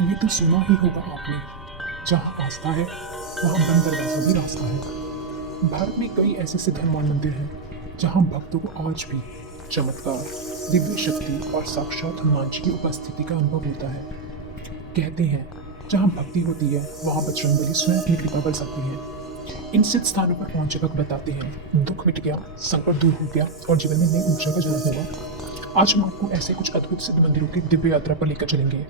ये तो सुना ही होगा आपने, जहाँ आस्था है वहाँ बंद दरवाजा भी रास्ता है। भारत में कई ऐसे सिद्ध हनुमान मंदिर हैं जहाँ भक्तों को आज भी चमत्कार, दिव्य शक्ति और साक्षात हनुमान जी की उपस्थिति का अनुभव होता है। कहते हैं जहाँ भक्ति होती है वहाँ बजरंगबली स्वयं अपनी कृपा बरसाती है। इन सिद्ध स्थानों पर पहुंचे वक्त बताते हैं दुख मिट गया, संकट दूर हो गया और जीवन में नई ऊर्जा का जन्म होगा। आज हम आपको ऐसे कुछ अद्भुत सिद्ध मंदिरों की दिव्य यात्रा पर लेकर चलेंगे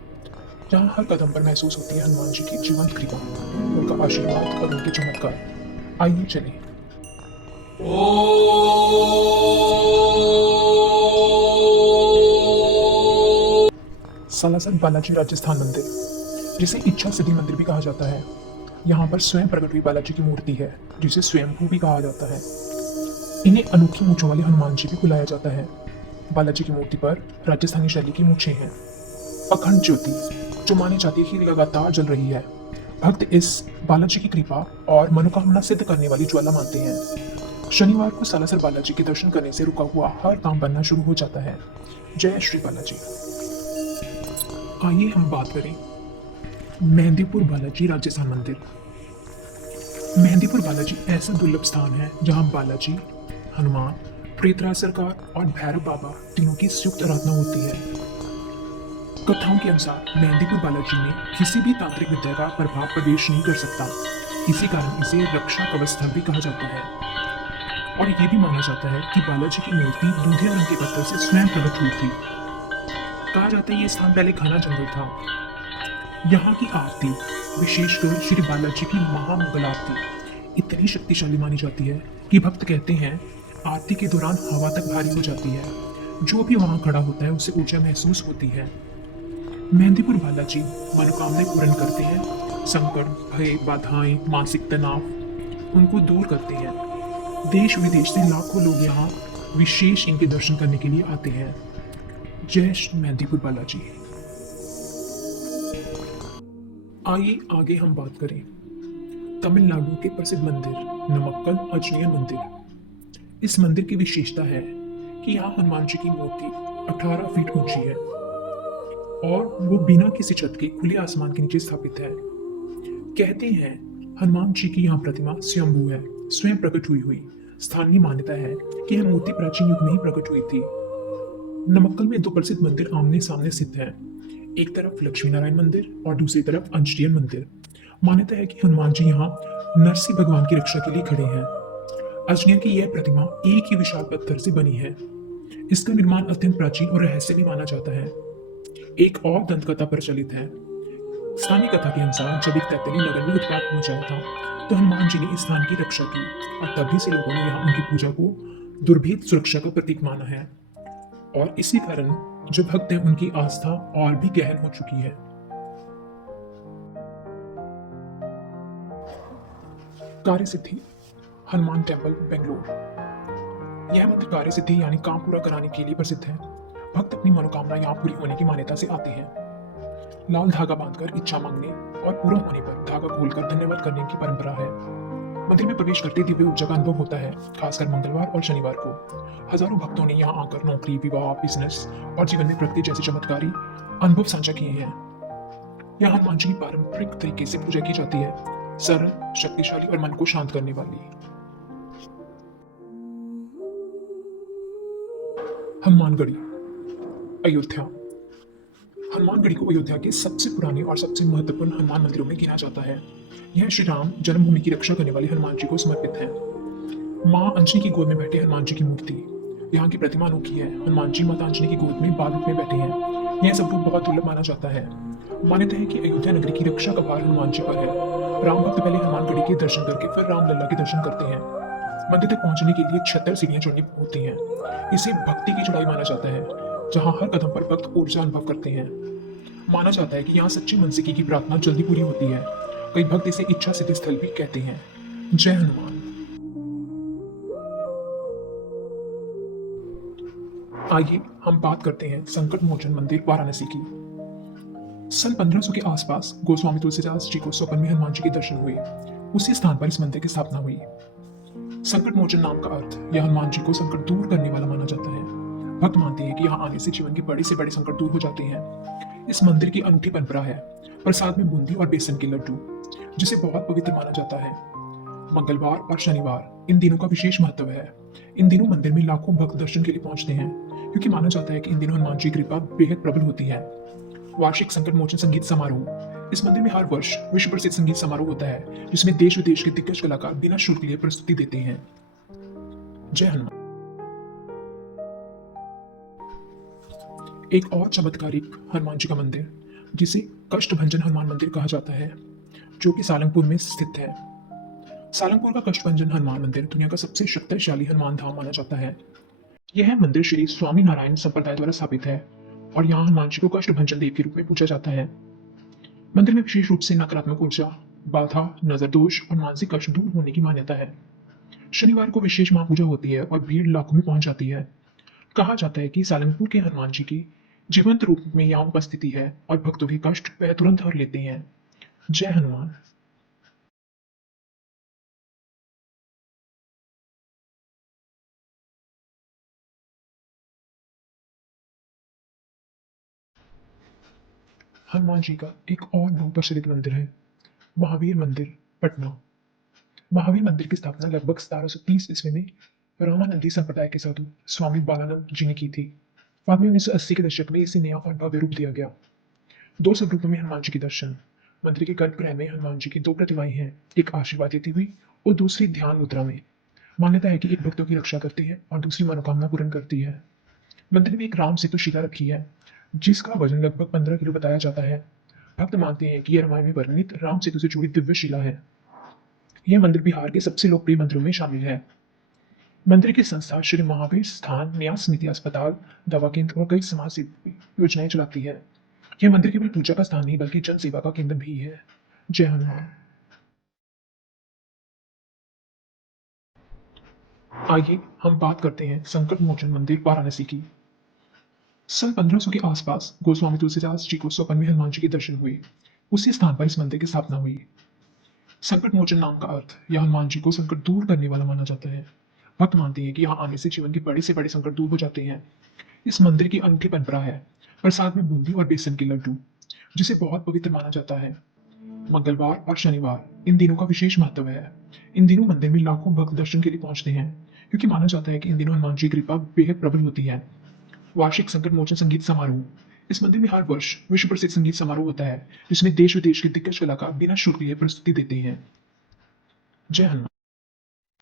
जहाँ हर कदम पर महसूस होती है हनुमान जी की जीवंत कृपा, उनका आशीर्वाद और उनके चमत्कार। आइए चलें। सालासर बालाजी राजस्थान मंदिर, जिसे इच्छा सिद्धि मंदिर भी कहा जाता है, यहाँ पर स्वयं प्रकट हुई बालाजी की मूर्ति है जिसे स्वयंभू भी कहा जाता है। इन्हें अनोखी मूंछों वाले हनुमान जी भी बुलाया जाता है। बालाजी की मूर्ति पर राजस्थानी शैली की मूंछें हैं। अखंड ज्योति जो मानी जाती है कि लगातार जल रही है। भक्त इस बालाजी की कृपा और मनोकामना सिद्ध करने वाली ज्वाला मानते हैं। शनिवार को सालासर बालाजी के दर्शन करने से रुका हुआ हर काम बनना शुरू हो जाता है। जय श्री बालाजी। आइए हम बात करें मेहंदीपुर बालाजी राजस्थान मंदिर। मेहंदीपुर बालाजी ऐसा दुर्लभ स्थान है जहां बालाजी, हनुमान, प्रेतराज सरकार और भैरव बाबा तीनों की संयुक्त आराधना होती है। कथाओं के अनुसार मेहंदीपुर बालाजी में किसी भी तांत्रिक विद्या का प्रभाव प्रवेश नहीं कर सकता। इसी कारण इसे रक्षा कवच स्थल भी कहा जाता है। और ये भी माना जाता है कि बालाजी की मूर्ति दूधिया रंग के पत्थर से स्वयं प्रकट हुई थी। कहा जाता है ये स्थान पहले घना जंगल था। यहाँ की आरती, विशेषकर श्री बालाजी की महामंगल आरती, इतनी शक्तिशाली मानी जाती है कि भक्त कहते हैं आरती के दौरान हवा तक भारी हो जाती है। जो भी वहां खड़ा होता है उसे ऊर्जा महसूस होती है। मेहंदीपुर बालाजी मनोकामनाएं पूर्ण करते हैं। संकट, भय, बाधाएं, मानसिक तनाव उनको दूर करते हैं। देश विदेश से लाखों लोग यहाँ विशेष इनके दर्शन करने के लिए आते हैं। जय श्री मेहंदीपुर बालाजी। आइए आगे हम बात करें तमिलनाडु के प्रसिद्ध मंदिर नमक्कल आंजनेय मंदिर। इस मंदिर की विशेषता है कि यहाँ हनुमान जी की मूर्ति 18 फीट ऊंची है और वो बिना किसी छत के खुले आसमान के नीचे स्थापित है। कहते हैं हनुमान जी की यहाँ प्रतिमा स्वयंभू है, स्वयं प्रकट हुई। स्थानीय मान्यता है कि यह मूर्ति प्राचीन युग में ही प्रकट हुई थी। नमक्कल में दो प्रसिद्ध मंदिर आमने सामने स्थित हैं। एक तरफ लक्ष्मी नारायण मंदिर और दूसरी तरफ आंजनेय मंदिर। मान्यता है कि हनुमान जी यहाँ नरसिंह भगवान की रक्षा के लिए खड़े हैं। आंजनेय की यह प्रतिमा एक ही विशाल पत्थर से बनी है। इसका निर्माण अत्यंत प्राचीन और रहस्यमय माना जाता है। एक और दंत कथा प्रचलित है। स्थानीय कथा के अनुसार जब एक तैतरी नगर में उत्पात मचाया था तो हनुमान जी ने इस स्थान की रक्षा की और तभी से लोगों ने यहाँ उनकी पूजा को दुर्भेद सुरक्षा का प्रतीक माना है। और इसी कारण जो भक्त हैं उनकी आस्था और भी गहन हो चुकी है। कार्य सिद्धि हनुमान टेम्पल बेंगलोर। यह मंदिर कार्य सिद्धि यानी काम पूरा कराने के लिए प्रसिद्ध है। भक्त अपनी मनोकामना यहाँ पूरी होने की मान्यता से आते हैं। लाल धागा बांधकर इच्छा मांगने और पूरा होने पर धागा खोलकर धन्यवाद करने की परंपरा है। मंदिर में प्रवेश करते दिव्य ऊर्जा का अनुभव होता है, खासकर मंगलवार और शनिवार को। हजारों भक्तों ने यहाँ आकर नौकरी, विवाह, बिजनेस और जीवन में प्रगति जैसे चमत्कारी अनुभव साझा किए हैं। यहाँ हनुमान जी की पारंपरिक तरीके से पूजा की जाती है, सरल, शक्तिशाली और मन को शांत करने वाली। हनुमानगढ़ी अयोध्या। हनुमानगढ़ी को अयोध्या के सबसे पुराने और सबसे महत्वपूर्ण हनुमान मंदिरों में गिना जाता है। यह श्री राम जन्मभूमि की रक्षा करने वाले हनुमान जी को समर्पित है। माँ अंजनी की गोद में बैठे हनुमान जी की मूर्ति, यहाँ की प्रतिमा अनोखी है। हनुमान जी माता अंजनी की गोद में बाल रूप में बैठे हैं। यह सब रूप बहुत दुर्लभ माना जाता है। मान्यता है कि अयोध्या नगरी की रक्षा का भार हनुमान जी पर है। राम भक्त पहले हनुमानगढ़ी के दर्शन करके फिर रामलला के दर्शन करते हैं। मंदिर तक पहुंचने के लिए 76 सीढ़ियां चढ़नी होती हैं। इसे भक्ति की चढ़ाई माना जाता है, जहां हर कदम पर भक्त ऊर्जा अनुभव करते हैं। माना जाता है कि यहाँ सच्ची मन से की प्रार्थना जल्दी पूरी होती है। कई भक्त इसे इच्छा सिद्धि स्थल भी कहते हैं। जय हनुमान। आइए हम बात करते हैं संकट मोचन मंदिर वाराणसी की। सन 1500 के आसपास गोस्वामी तुलसीदास जी को स्वप्न में हनुमान जी के दर्शन हुए। उसी स्थान पर इस मंदिर की स्थापना हुई। संकट मोचन नाम का अर्थ यह हनुमान जी को संकट दूर करने वाला माना जाता है। भक्त मानते हैं कि यहाँ आने से जीवन के बड़े से बड़े संकट दूर हो जाते हैं। इस मंदिर की अनूठी परंपरा है। प्रसाद में बूंदी और बेसन के लड्डू, जिसे बहुत पवित्र माना जाता है। मंगलवार और शनिवार इन दिनों का विशेष महत्व है। इन दिनों मंदिर में लाखों भक्त दर्शन के लिए पहुंचते हैं, क्योंकि माना जाता है कि इन दिनों हनुमान जी की कृपा बेहद प्रबल होती है। वार्षिक संकट मोचन संगीत समारोह, इस मंदिर में हर वर्ष विश्व प्रसिद्ध संगीत समारोह होता है, जिसमें देश विदेश के दिग्गज कलाकार बिना शुल्क लिए प्रस्तुति देते हैं। जय हनुमान। एक और चमत्कारिक हनुमान जी का मंदिर, जिसे कष्टभंजन हनुमान मंदिर कहा जाता है, जो कि सालंगपुर में स्थित है। सालंगपुर का कष्टभंजन हनुमान मंदिर दुनिया का सबसे शक्तिशाली हनुमान धाम माना जाता है। यह मंदिर श्री स्वामी नारायण संप्रदाय द्वारा स्थापित है और यहाँ हनुमान जी को कष्टभंजन देव के रूप में पूजा जाता है। मंदिर में विशेष रूप से नकारात्मक ऊर्जा, बाधा, नजर दोष और मानसिक कष्ट दूर होने की मान्यता है। शनिवार को विशेष महापूजा होती है और भीड़ लाखों में पहुंच जाती है। कहा जाता है कि सालंगपुर के हनुमान जी की जीवंत रूप में यहाँ उपस्थिति है और भक्तों के कष्ट वह तुरंत हर लेते हैं। जय हनुमान। हनुमान जी का एक और बहुत प्रसिद्ध मंदिर है, महावीर मंदिर, पटना। महावीर मंदिर की स्थापना लगभग 1730 ईस्वी में रामानंदी संप्रदाय के साधु स्वामी बालानंद जी ने की थी। बाद में 1980 के दशक में इसे नया और भव्य रूप दिया गया। दो स्वरूपों में हनुमान जी के दर्शन। मंदिर के गर्भगृह में हनुमान जी की दो प्रतिमाएं हैं, एक आशीर्वाद देती हुई और दूसरी ध्यान मुद्रा में। मान्यता है कि एक भक्तों की रक्षा करती है और दूसरी मनोकामना पूर्ण करती है। मंदिर में एक राम सेतु शिला रखी है, जिसका वजन लगभग 15 किलो बताया जाता है। भक्त मानते हैं कि यह रामायण में वर्णित राम सेतु से जुड़ी दिव्य शिला है। यह मंदिर बिहार के सबसे लोकप्रिय मंदिरों में शामिल है। मंदिर की संस्था श्री महावीर स्थान न्यास समिति अस्पताल, दवा केंद्र और कई समाज सेवी योजनाएं चलाती है। यह मंदिर केवल पूजा का स्थान नहीं बल्कि जन सेवा का केंद्र भी है। जय हनुमान। आइए हम बात करते हैं संकट मोचन मंदिर वाराणसी की। सन 1500 के आसपास गोस्वामी तुलसीदास जी को स्वप्न में हनुमान जी के दर्शन हुए। उसी स्थान पर इस मंदिर की स्थापना हुई। संकट मोचन नाम का अर्थ यह हनुमान जी को संकट दूर करने वाला माना जाता है। भक्त मानते हैं कि यहाँ आने से जीवन के बड़े से बड़े संकट दूर हो जाते हैं। इस मंदिर की अनूठी परंपरा है। प्रसाद में बूंदी और बेसन के लड्डू, जिसे बहुत पवित्र माना जाता है। मंगलवार और शनिवार इन दिनों का विशेष महत्व है। इन दिनों मंदिर में लाखों भक्त दर्शन के लिए पहुंचते हैं, क्योंकि माना जाता है कि इन दिनों हनुमान जी की कृपा बेहद प्रबल होती है। वार्षिक संकट मोचन संगीत समारोह, इस मंदिर में हर वर्ष विश्व प्रसिद्ध संगीत समारोह होता है, जिसमें देश विदेश के दिग्गज कलाकार बिना शुल्क लिए प्रस्तुति देते हैं। जय हनुमान।